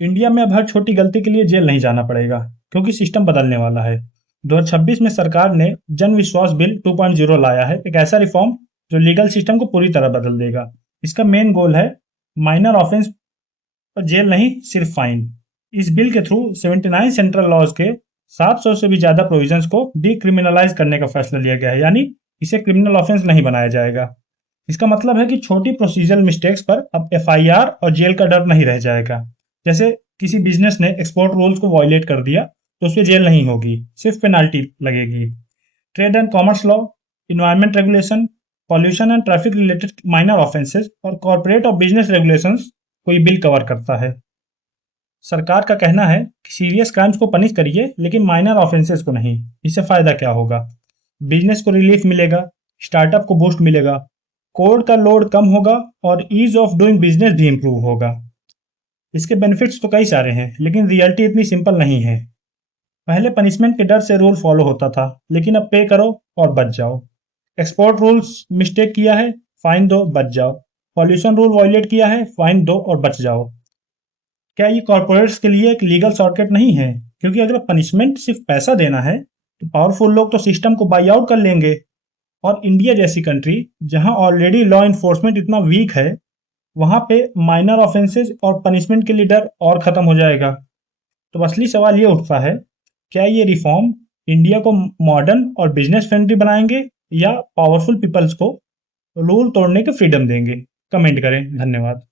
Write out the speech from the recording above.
India में अब हर छोटी गलती के लिए जेल नहीं जाना पड़ेगा, क्योंकि सिस्टम बदलने वाला है। 2026 में सरकार ने जन विश्वास बिल 2.0 लाया है, एक ऐसा रिफॉर्म जो लीगल सिस्टम को पूरी तरह बदल देगा। इसका मेन गोल है माइनर ऑफेंस पर जेल नहीं, सिर्फ फाइन। इस बिल के थ्रू 79 सेंट्रल लॉज के 700 से भी ज्यादा प्रोविजंस को डीक्रिमिनलाइज करने का फैसला लिया गया है, यानी इसे क्रिमिनल ऑफेंस नहीं बनाया जाएगा। इसका मतलब है कि छोटी प्रोसीजरल मिस्टेक्स पर अब एफआईआर और जेल का डर नहीं रह जाएगा। जैसे किसी बिजनेस ने एक्सपोर्ट रूल्स को वायलेट कर दिया तो उसपे जेल नहीं होगी, सिर्फ पेनाल्टी लगेगी। Trade and commerce law, environment regulation, pollution and traffic related minor offences और कॉर्पोरेट और बिजनेस रेगुलेशंस को ये बिल कवर करता है। सरकार का कहना है कि सीरियस क्राइम्स को पनिश करिए, लेकिन माइनर ऑफेंसेस को नहीं। इससे फायदा क्या होगा? बिजनेस को रिलीफ मिलेगा, स्टार्टअप को बूस्ट मिलेगा, कोड का लोड कम होगा और ईज ऑफ डूइंग बिजनेस भी इंप्रूव होगा। इसके बेनिफिट्स तो कई सारे हैं, लेकिन रियलिटी इतनी सिंपल नहीं है। पहले पनिशमेंट के डर से रूल फॉलो होता था, लेकिन अब पे करो और बच जाओ। एक्सपोर्ट रूल्स मिस्टेक किया है, फाइन दो, बच जाओ। पॉल्यूशन रूल वायलेट किया है, फाइन दो और बच जाओ। क्या ये कॉर्पोरेट्स के लिए एक लीगल शॉर्टकट नहीं है? क्योंकि अगर पनिशमेंट सिर्फ पैसा देना है, तो पावरफुल लोग तो सिस्टम को बाई आउट कर लेंगे। और इंडिया जैसी कंट्री, जहां ऑलरेडी लॉ इन्फोर्समेंट इतना वीक है, वहां पे माइनर ऑफेंसेस और पनिशमेंट के लिए डर और खत्म हो जाएगा। तो असली सवाल ये उठता है, क्या ये रिफॉर्म इंडिया को मॉडर्न और बिजनेस फ्रेंडली बनाएंगे, या पावरफुल पीपल्स को रूल तोड़ने की फ्रीडम देंगे? कमेंट करें। धन्यवाद।